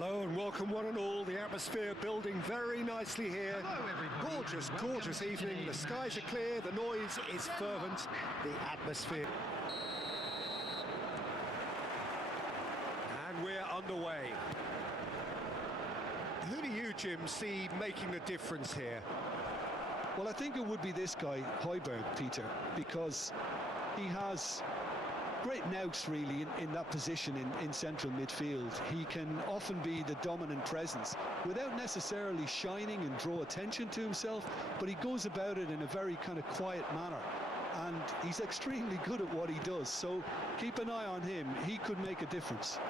Hello and welcome one and all. The atmosphere building very nicely here. Hello everybody. Gorgeous, Welcome gorgeous to evening. The today's skies are match. clear, the noise is fervent, the atmosphere. And we're underway. Who do you, Jim, see making the difference here? Well, I think it would be this guy, Højbjerg, Peter, because he has great nous really in that position in central midfield. He can often be the dominant presence without necessarily shining and draw attention to himself, but he goes about it in a very kind of quiet manner, and he's extremely good at what he does, so keep an eye on him. He could make a difference.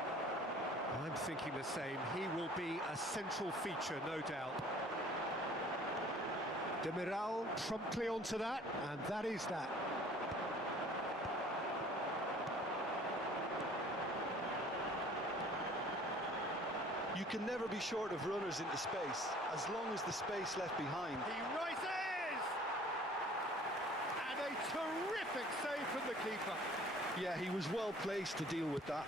I'm thinking the same. He will be a central feature, no doubt. Demiral promptly onto that, and that is that. You can never be short of runners into space, as long as the space left behind. He rises! And a terrific save from the keeper. Yeah, he was well placed to deal with that.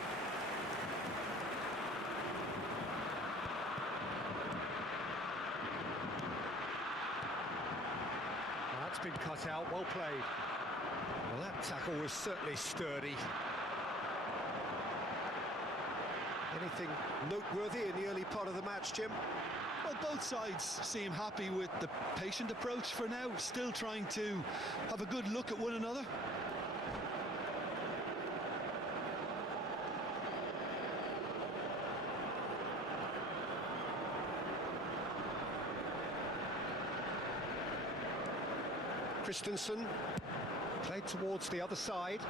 That's been cut out, well played. Well, that tackle was certainly sturdy. Anything noteworthy in the early part of the match, Jim? Well, both sides seem happy with the patient approach for now, still trying to have a good look at one another. Christensen played towards the other side.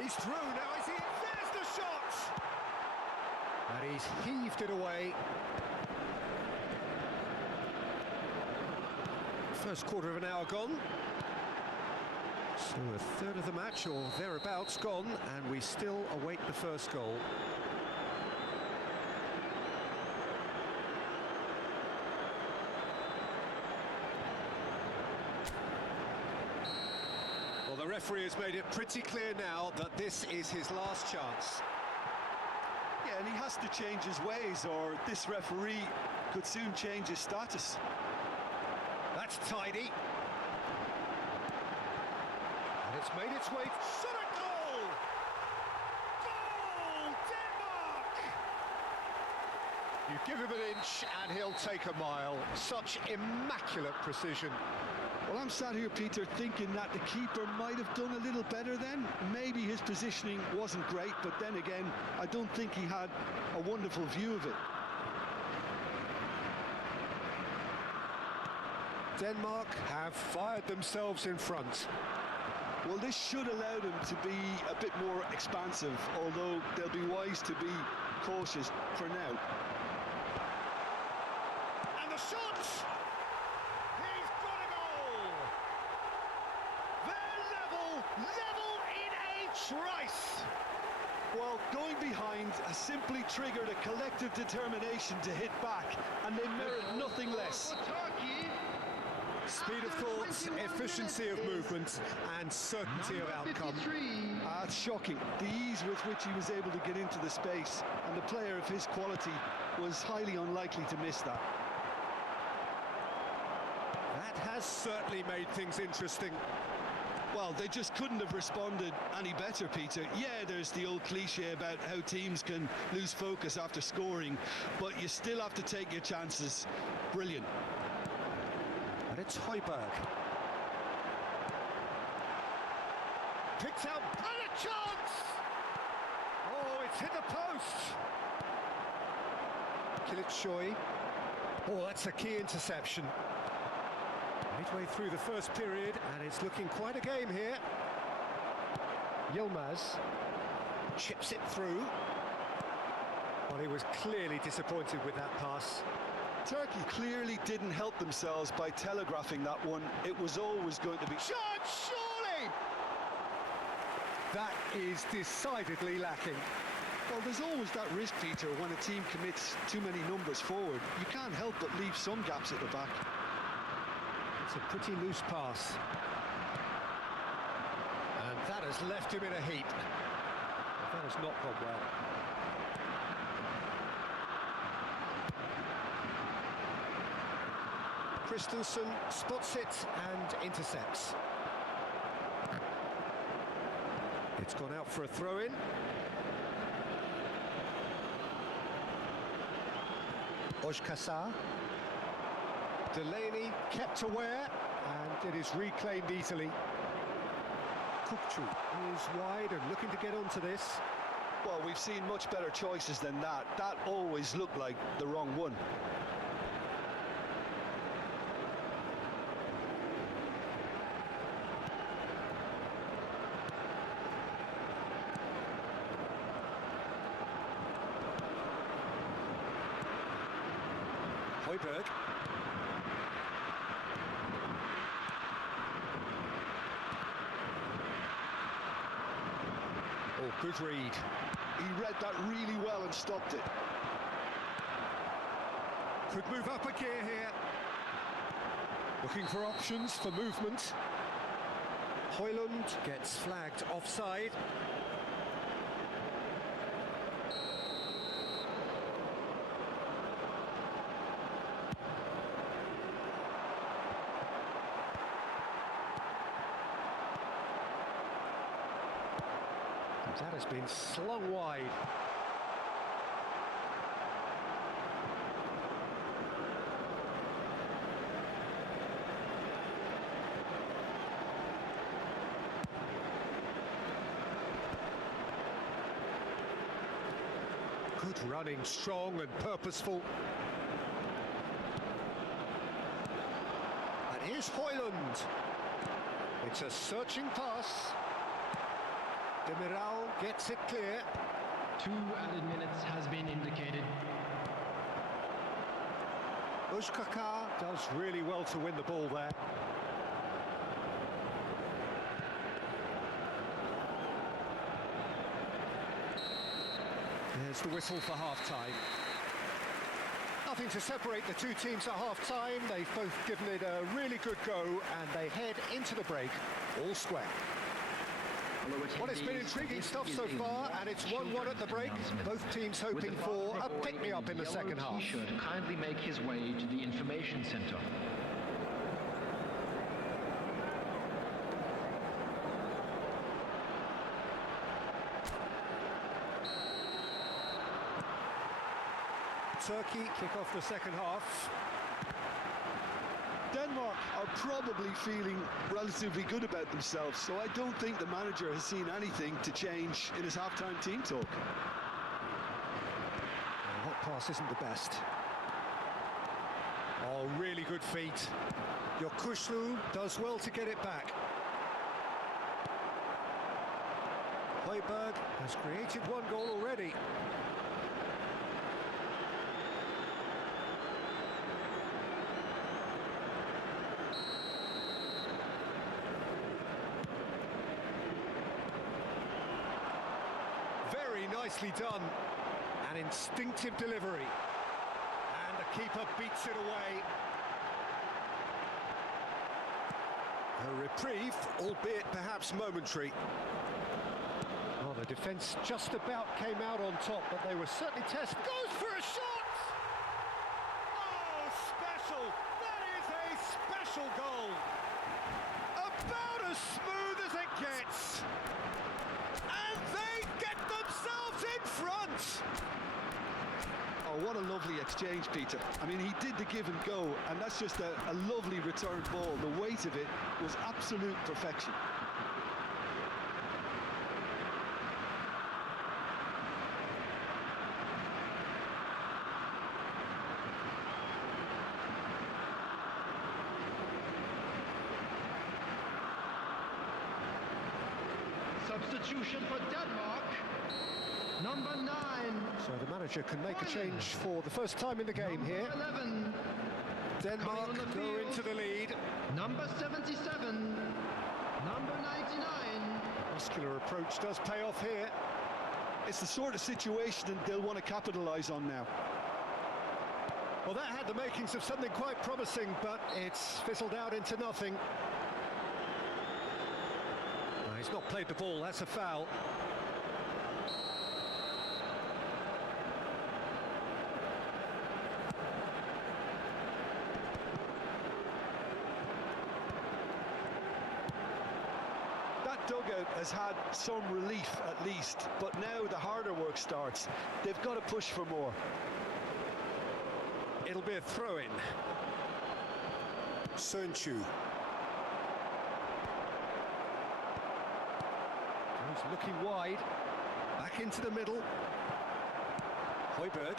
He's through now, is he? There's the shot! And he's heaved it away. First quarter of an hour gone. So a third of the match or thereabouts gone, and we still await the first goal. Well, the referee has made it pretty clear now that this is his last chance. Yeah, and he has to change his ways, or this referee could soon change his status. That's tidy. And it's made its way. Shot a goal! Goal! Denmark! You give him an inch and he'll take a mile. Such immaculate precision. Well, I'm sat here, Peter, thinking that the keeper might have done a little better then. Maybe his positioning wasn't great, but then again, I don't think he had a wonderful view of it. Denmark have fired themselves in front. Well, this should allow them to be a bit more expansive, although they'll be wise to be cautious for now. And the shot! He's got a goal! They're level in a trice! Well, going behind has simply triggered a collective determination to hit back, and they merit nothing less. Speed of thought, efficiency of movement, and certainty of outcome. It's shocking, the ease with which he was able to get into the space, and the player of his quality was highly unlikely to miss that. That has certainly made things interesting. Well, they just couldn't have responded any better, Peter. Yeah, there's the old cliche about how teams can lose focus after scoring, but you still have to take your chances. Brilliant. And it's Højbjerg. Picked out, and a chance! Oh, it's hit the post! Kilitshoy. Oh, that's a key interception. Midway through the first period, and it's looking quite a game here. Yilmaz chips it through. Well, he was clearly disappointed with that pass. Turkey clearly didn't help themselves by telegraphing that one. It was always going to be... Shot, surely! That is decidedly lacking. Well, there's always that risk, Peter, when a team commits too many numbers forward. You can't help but leave some gaps at the back. It's a pretty loose pass. That has left him in a heap. That has not gone well. Christensen spots it and intercepts. It's gone out for a throw-in. Ojkasa. Delaney kept aware, and it is reclaimed easily. Kukçu is wide and looking to get onto this. Well, we've seen much better choices than that. That always looked like the wrong one. Højbjerg. Oh, good read. He read that really well and stopped it. Could move up a gear here. Looking for options for movement. Højlund gets flagged offside. That has been slung wide. Good running, strong and purposeful. And here's Højlund. It's a searching pass. Demiral gets it clear. 2 added minutes has been indicated. Ojkasa does really well to win the ball there. There's the whistle for half-time. Nothing to separate the two teams at half-time. They've both given it a really good go, and they head into the break all square. Well, it's been intriguing stuff so far, and it's 1-1 at the break. Both teams hoping for a pick-me-up in the second half. Kindly make his way to the information center. Turkey kick off the second half. Denmark are probably feeling relatively good about themselves, so I don't think the manager has seen anything to change in his half-time team talk. The hot pass isn't the best. Oh, really good feet. Kukçu does well to get it back. Højbjerg has created one goal already. Nicely done, an instinctive delivery, and the keeper beats it away. A reprieve, albeit perhaps momentary. Well, the defence just about came out on top, but they were certainly tested. Goes for a shot! Oh, special! That is a special goal! About as smooth as it gets! And they get themselves in front! Oh, what a lovely exchange, Peter. I mean, he did the give and go, and that's just a lovely return ball. The weight of it was absolute perfection. Substitution for Denmark, number 9. So the manager can make a change for the first time in the game number here. 11. Denmark Coming on the go field. into the lead. Number 77, number 99. Muscular approach does pay off here. It's the sort of situation that they'll want to capitalise on now. Well, that had the makings of something quite promising, but it's fizzled out into nothing. He's He's not played the ball, that's a foul. That dugout has had some relief at least, but now the harder work starts. They've got to push for more. It'll be a throw-in. Sönchu. He's looking wide. Back into the middle. Højbjerg.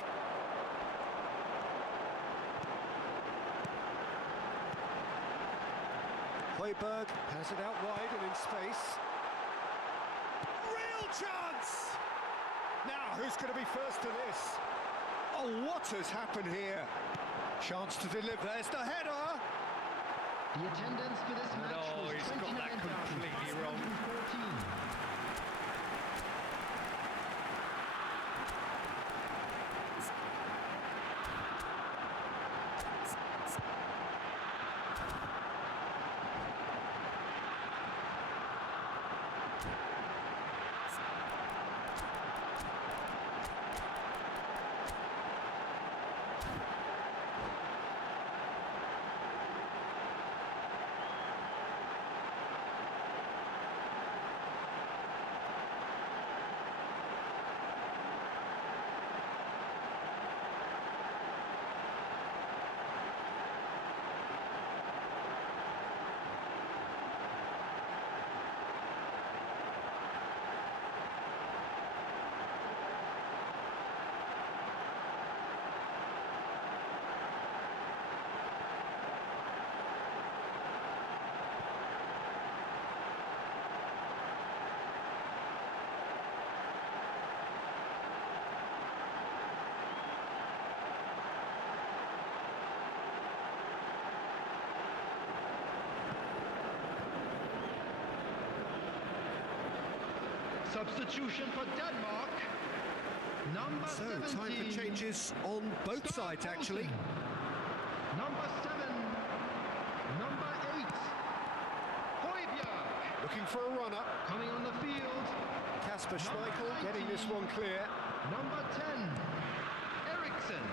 Højbjerg has it out wide and in space. Real chance! Now, who's going to be first to this? Oh, what has happened here? Chance to deliver. There's the header. The attendance for this match No, was he's got that completely wrong. 29,114. Substitution for Denmark. Number So, 17. time for changes on both sides, actually. Number 7. Number 8. Højbjerg. Looking for a runner. Coming on the field. Kasper Schmeichel getting this one clear. Number 10. Eriksson.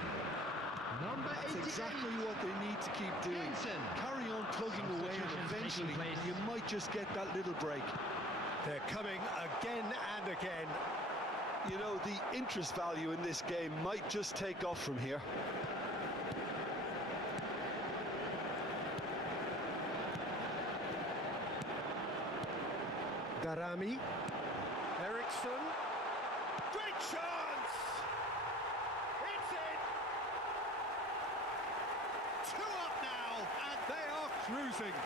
Number 88. That's exactly what they need to keep doing. Jensen. Carry on plugging away, and eventually you might just get that little break. They're coming again and again. You know, the interest value in this game might just take off from here. Darami. Eriksson. Great chance! It's in! 2 up now, and they are cruising.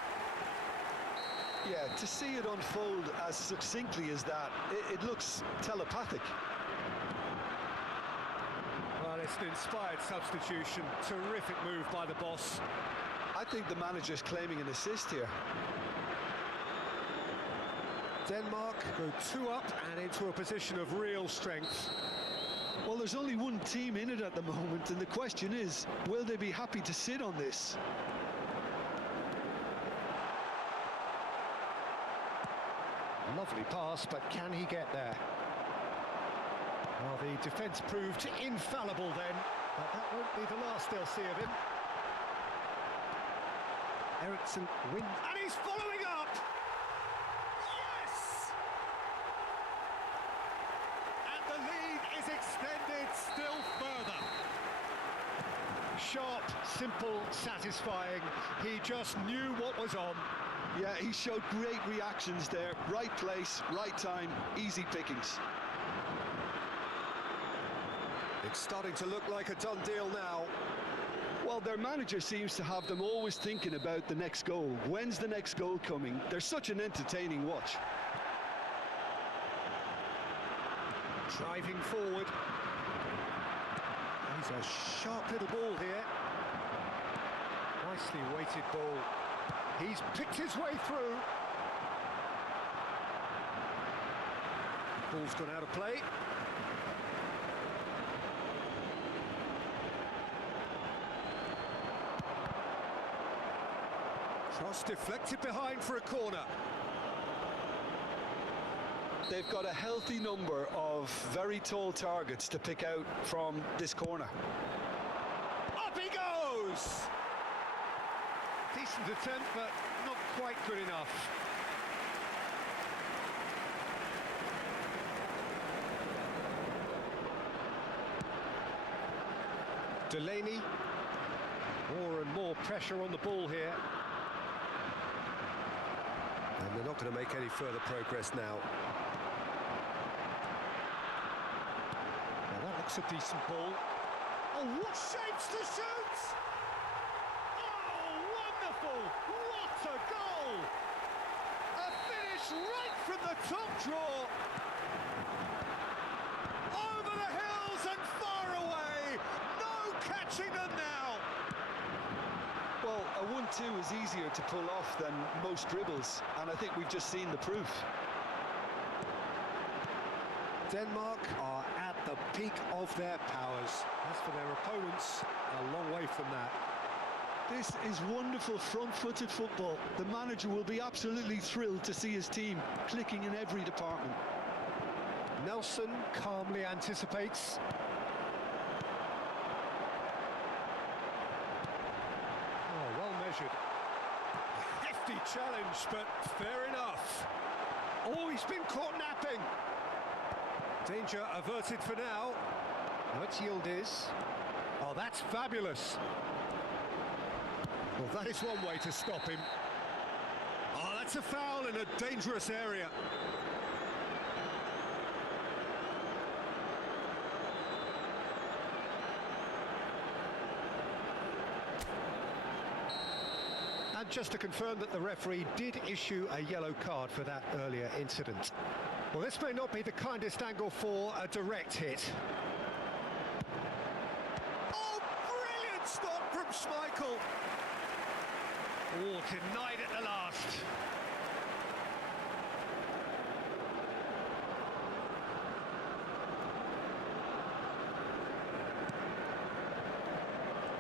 Yeah, to see it unfold as succinctly as that, it looks telepathic. Well, it's an inspired substitution. Terrific move by the boss. I think the manager's claiming an assist here. Denmark go 2 up and into a position of real strength. Well, there's only one team in it at the moment, and the question is, will they be happy to sit on this? Lovely pass, but can he get there? Well, the defence proved infallible then, but that won't be the last they'll see of him. Eriksson wins, and he's following up! Yes! And the lead is extended still further. Sharp, simple, satisfying. He just knew what was on. Yeah, he showed great reactions there. Right place, right time, easy pickings. It's starting to look like a done deal now. Well, their manager seems to have them always thinking about the next goal. When's the next goal coming? They're such an entertaining watch. Driving forward. He's a sharp little ball here. Nicely weighted ball. He's picked his way through. Ball's gone out of play. Cross deflected behind for a corner. they've got a healthy number of very tall targets to pick out from this corner. Up he goes! Decent attempt, but not quite good enough. Delaney. More and more pressure on the ball here. And they're not going to make any further progress now. Now that looks a decent ball. Oh, what shapes to shoot! Oh, wonderful! What a goal! A finish right from the top draw. Over the hills and far away. No catching them now. Well, a 1-2 is easier to pull off than most dribbles, and I think we've just seen the proof. Denmark are at the peak of their powers. As for their opponents, a long way from that. This is wonderful front-footed football. The manager will be absolutely thrilled to see his team clicking in every department. Nelson calmly anticipates. Oh, well measured. A hefty challenge, but fair enough. Oh, he's been caught napping. Danger averted for now. Let's yield is. Oh, that's fabulous. Well, that is one way to stop him. Oh, that's a foul in a dangerous area. And just to confirm that the referee did issue a yellow card for that earlier incident. Well, this may not be the kindest angle for a direct hit. Oh, brilliant stop from Schmeichel. Oh, denied at the last.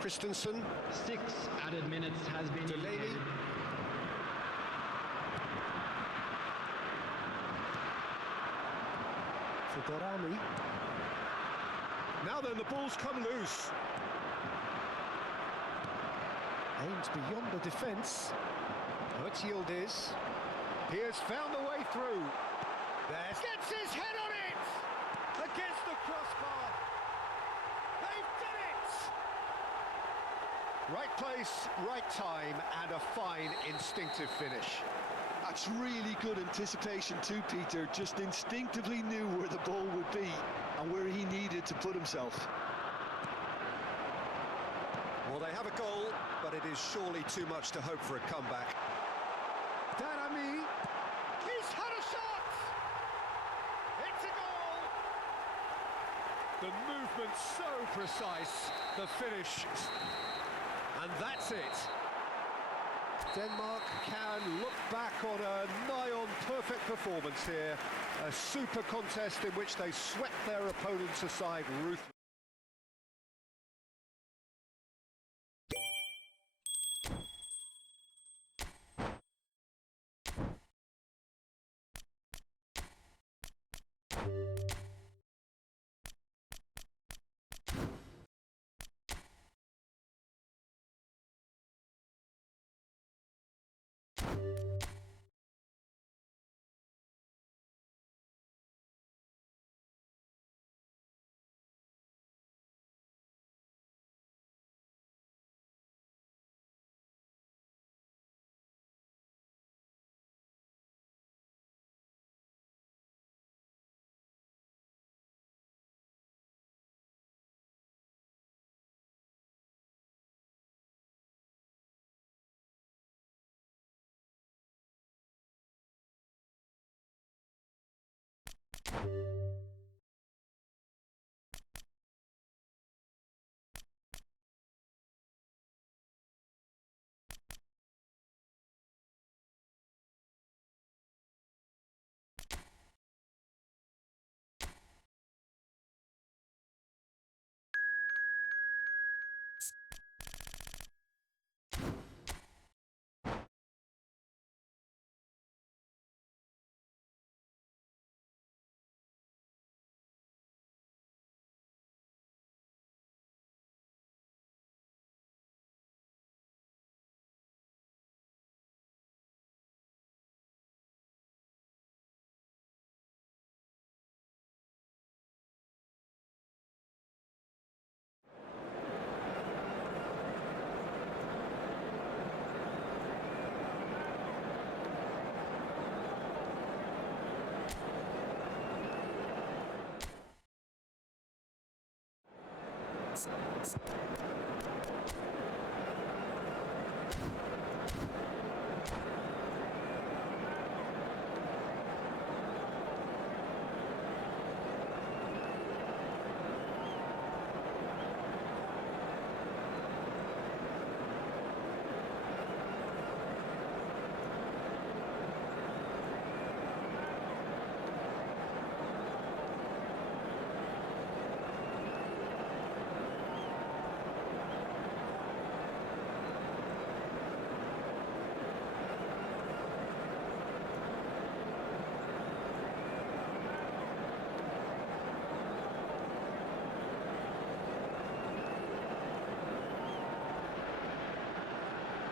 Christensen. 6 added minutes has been Delaney. indicated. For Dorami. Now then, the ball's come loose. Aims beyond the defence. Özil is. He has found the way through. There, gets his head on it! Against the crossbar. They've done it! Right place, right time, and a fine instinctive finish. That's really good anticipation too, Peter. Just instinctively knew where the ball would be and where he needed to put himself. Well, they have a goal, but it is surely too much to hope for a comeback. Darami, he's had a shot! It's a goal! The movement so precise, the finish, and that's it. Denmark can look back on a nigh-on perfect performance here. A super contest in which they swept their opponents aside ruthlessly.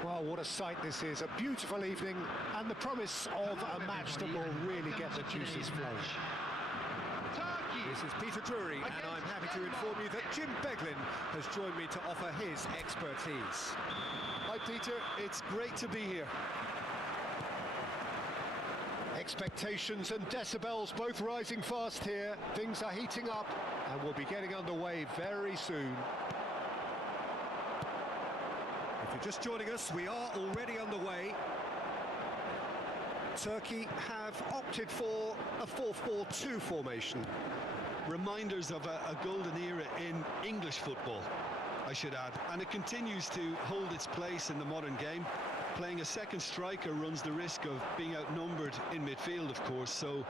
Well, what a sight this is. A beautiful evening and the promise of a match that will really get the juices flowing. This is Peter Drury, and I'm happy to inform you that Jim Beglin has joined me to offer his expertise. Hi, Peter. It's great to be here. Expectations and decibels both rising fast here. Things are heating up and we'll be getting underway very soon. If you're just joining us, we are already underway. Turkey have opted for a 4-4-2 formation. Reminders of a golden era in English football, I should add. And it continues to hold its place in the modern game. Playing a second striker runs the risk of being outnumbered in midfield, of course. So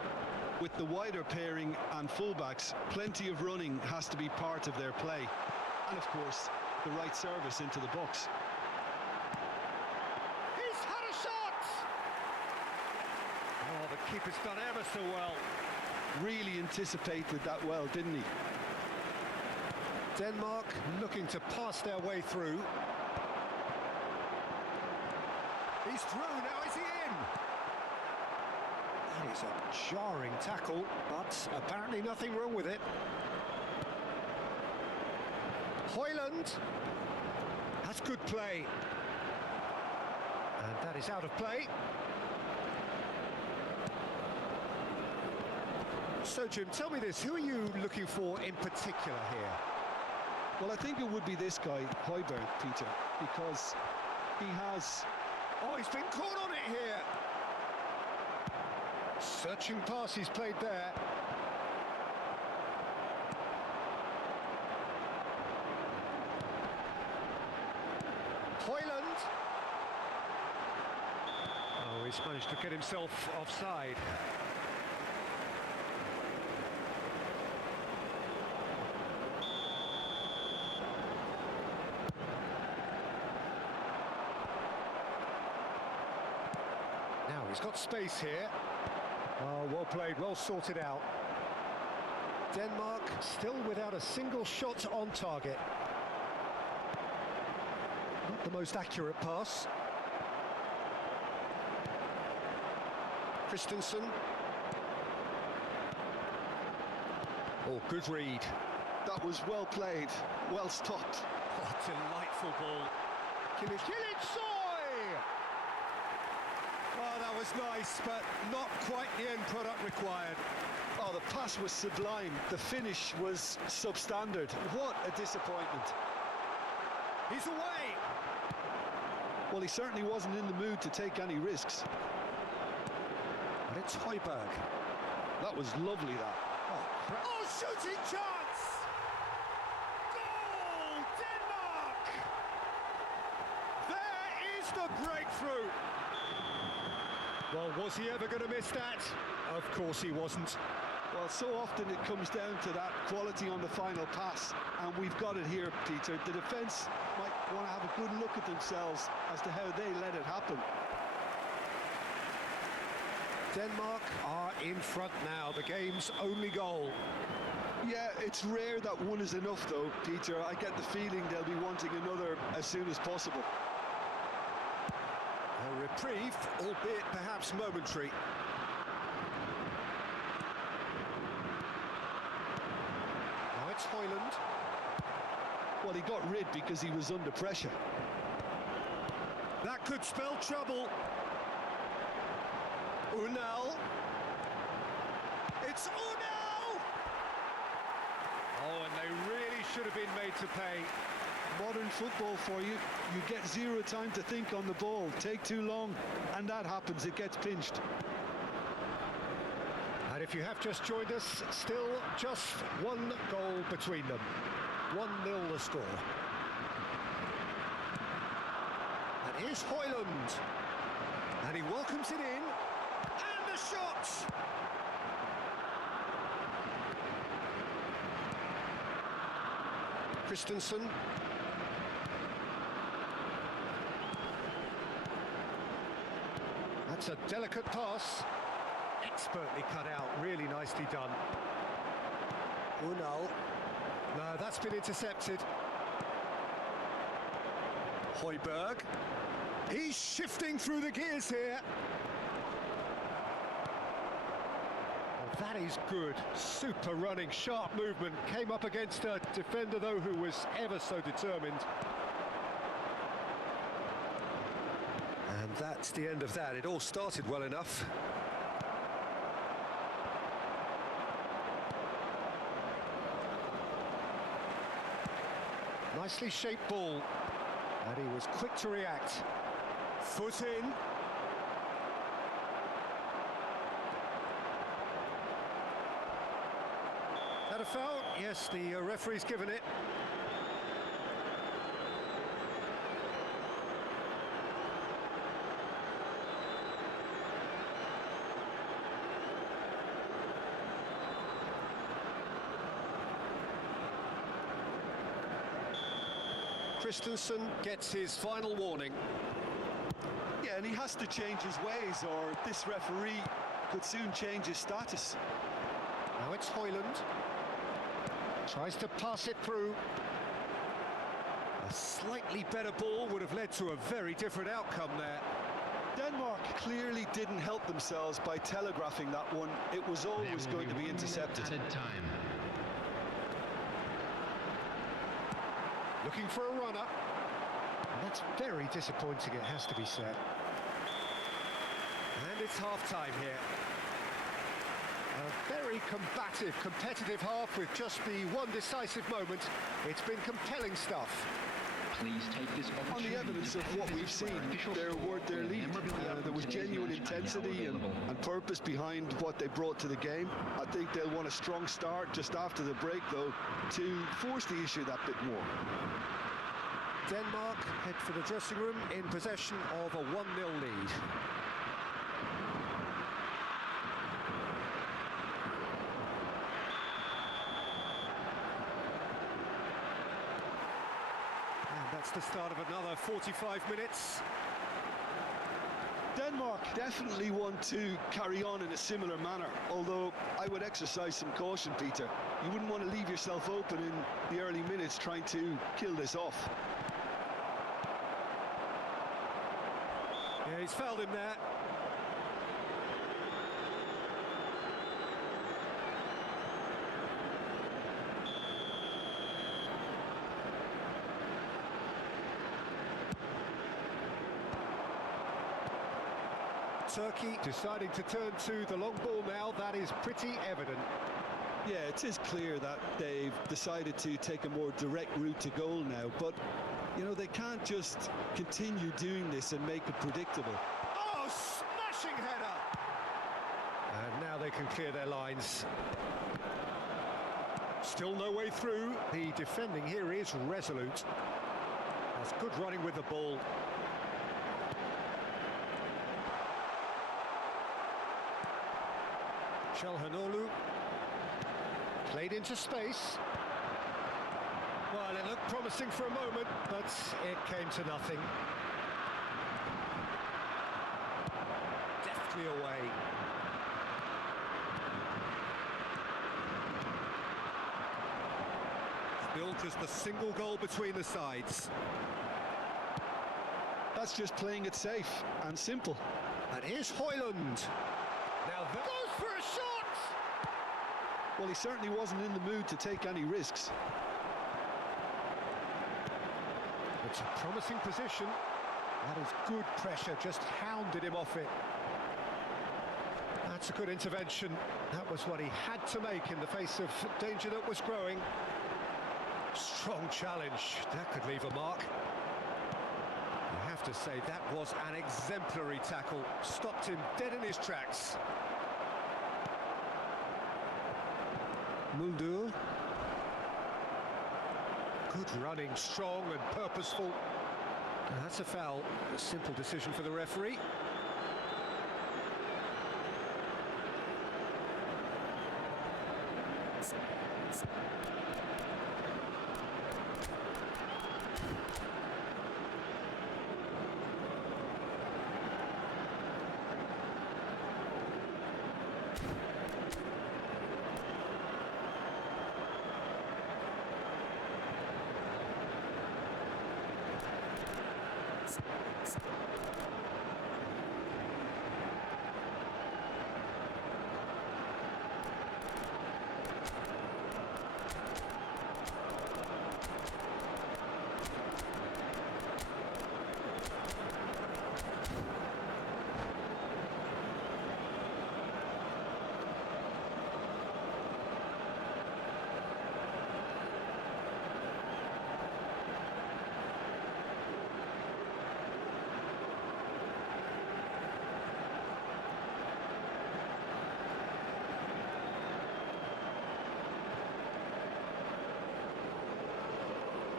with the wider pairing and fullbacks, plenty of running has to be part of their play. And of course, the right service into the box. He's had a shot! Oh, the keeper's done ever so well. Really anticipated that well, didn't he? Denmark looking to pass their way through. He's through, now is he in? That is a jarring tackle, but apparently nothing wrong with it. Højlund. That's good play. And that is out of play. So, Jim, tell me this, who are you looking for in particular here? Well, I think it would be this guy, Højbjerg, Peter, because he has... Oh, he's been caught on it here. Searching pass he's played there. Højlund. Oh, he's managed to get himself offside. Now he's got space here. Oh, well played, well sorted out. Denmark still without a single shot on target. Not the most accurate pass. Christensen. Oh, good read. That was well played, well stopped. Oh, delightful ball. Kimmich. Oh, that was nice, but not quite the end product required. Oh, the pass was sublime. The finish was substandard. What a disappointment. He's away. Well, he certainly wasn't in the mood to take any risks. But it's Højbjerg. That was lovely, that. Oh, shooting chance! Goal, Denmark! There is the breakthrough. Well, was he ever going to miss that? Of course he wasn't. Well, so often it comes down to that quality on the final pass, and we've got it here, Peter. The defence might want to have a good look at themselves as to how they let it happen. Denmark are in front now, the game's only goal. Yeah, it's rare that one is enough, though, Peter. I get the feeling they'll be wanting another as soon as possible. A reprieve, albeit perhaps momentary. Now it's Højlund. Well, he got rid because he was under pressure. That could spell trouble. Unal. It's Unal! Oh, and they really should have been made to pay. Modern football for you. You get zero time to think on the ball. Take too long, and that happens. It gets pinched. And if you have just joined us, still just one goal between them. 1-0 the score. And here's Højlund. And he welcomes it in. And the shot! Christensen. That's a delicate pass. Expertly cut out, really nicely done. Unal. No, that's been intercepted. Højbjerg. He's shifting through the gears here. Oh, that is good. Super running, sharp movement. Came up against a defender, though, who was ever so determined. And that's the end of that. It all started well enough. Nicely shaped ball. And he was quick to react. Foot in. That a foul? Yes, the referee's given it. Christensen gets his final warning. Yeah, and he has to change his ways, or this referee could soon change his status. Now it's Højlund. Tries to pass it through. A slightly better ball would have led to a very different outcome there. Denmark clearly didn't help themselves by telegraphing that one. It was always going to be intercepted. Added time. Looking for a runner. And that's very disappointing, it has to be said. And it's half-time here. A very combative, competitive half with just the one decisive moment. It's been compelling stuff. Please take this On the evidence of what we've seen, there were their lead. There was genuine intensity and purpose behind what they brought to the game. I think they'll want a strong start just after the break, though, to force the issue that bit more. Denmark head for the dressing room in possession of a 1-0 lead. That's the start of another 45 minutes. Denmark definitely want to carry on in a similar manner, although I would exercise some caution, Peter. You wouldn't want to leave yourself open in the early minutes trying to kill this off. Yeah, he's fouled him there. Turkey deciding to turn to the long ball now. That is pretty evident. Yeah, it is clear that they've decided to take a more direct route to goal now, but you know, they can't just continue doing this and make it predictable. Oh, smashing header! And now they can clear their lines. Still no way through. The defending here is resolute. That's good running with the ball. Çalhanoğlu played into space. Well, it looked promising for a moment, but it came to nothing. Deftly away. Still just the single goal between the sides. That's just playing it safe and simple. And here's Højlund. Now that goes for a shot! Well, he certainly wasn't in the mood to take any risks. It's a promising position. That is good pressure, just hounded him off it. That's a good intervention. That was what he had to make in the face of danger that was growing. Strong challenge. That could leave a mark. You have to say that was an exemplary tackle. Stopped him dead in his tracks. Muldur. Good running, strong and purposeful. And that's a foul. A simple decision for the referee.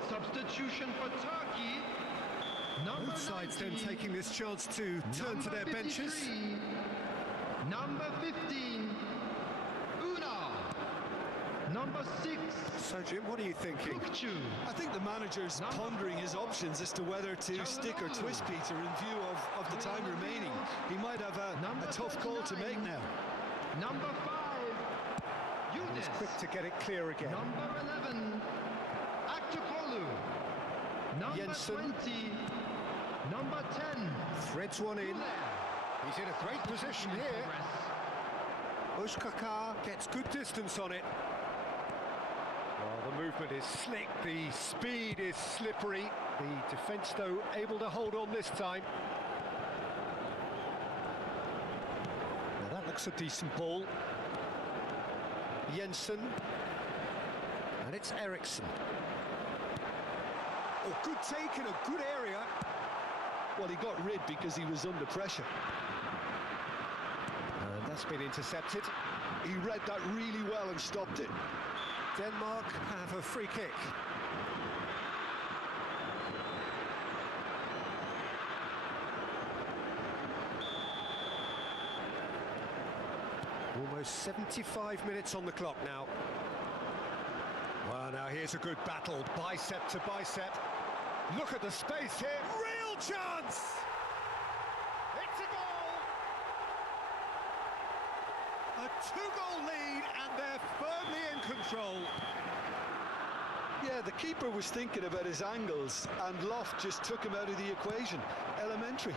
Substitution for Turkey. Number Both sides 19, then taking this chance to turn to their number benches. 53, Number 15, Unal. Number 6, So Jim, what are you thinking? Kukcu. I think the manager's pondering his options as to whether to stick or twist Peter in view of the time remaining. He might have a tough call to make now. Number 5, He's Yildiz. quick to get it clear again. Number 11, Aktürkoğlu. Number Jensen. 20, number 10, Threads one in. He's in a great position here. Özkaka gets good distance on it. Well, the movement is slick, the speed is slippery. The defence, though, able to hold on this time. Now that looks a decent ball. Jensen. And it's Eriksson. Oh, good take in a good area. Well, he got rid because he was under pressure. And that's been intercepted. He read that really well and stopped it. Denmark have a free kick. Almost 75 minutes on the clock now. Well, now here's a good battle, bicep to bicep. Look at the space here, real chance! It's a goal! A two-goal lead, and they're firmly in control. Yeah, the keeper was thinking about his angles, and Loft just took him out of the equation. Elementary.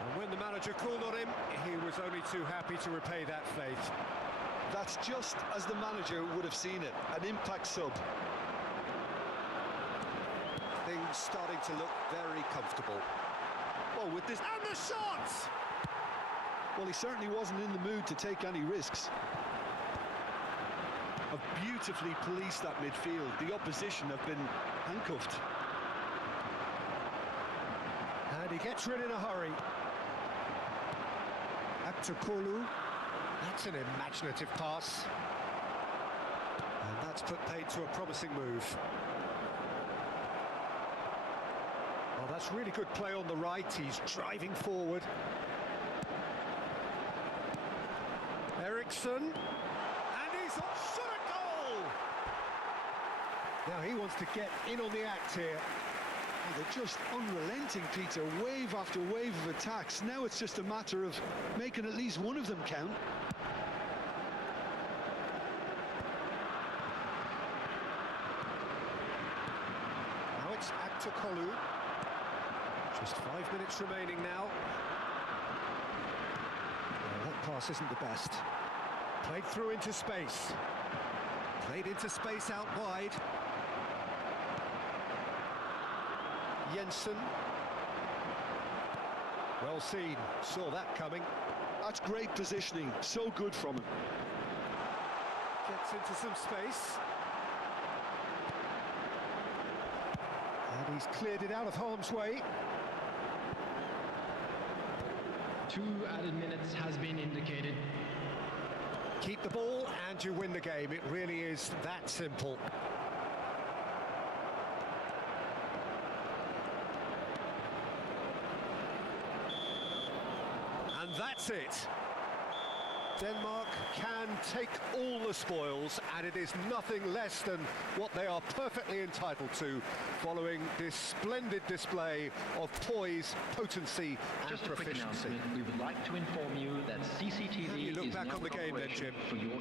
And when the manager called on him, he was only too happy to repay that faith. That's just as the manager would have seen it, an impact sub. Things starting to look very comfortable. Oh, with this... And the shots! Well, he certainly wasn't in the mood to take any risks. Have beautifully policed that midfield. The opposition have been handcuffed. And he gets rid in a hurry. Aktürkoğlu. That's an imaginative pass. And that's put paid to a promising move. Well, that's really good play on the right. He's driving forward. Eriksson. And he's shot a goal! Now he wants to get in on the act here. Oh, they're just unrelenting, Peter. Wave after wave of attacks. Now it's just a matter of making at least one of them count. Now it's Aktürkoğlu. Just 5 minutes remaining now. That pass isn't the best. Played through into space. Played into space out wide. Jensen. Well seen. Saw that coming. That's great positioning. So good from him. Gets gets into some space. And he's cleared it out of harm's way. 2 added minutes has been indicated. Keep the ball and you win the game. It really is that simple. And that's it. Denmark can take all the spoils, and it is nothing less than what they are perfectly entitled to following this splendid display of poise, potency and Just a quick proficiency. announcement. We would like to inform you that How do CCTV you look is back now on the in game then, operation Jim? for your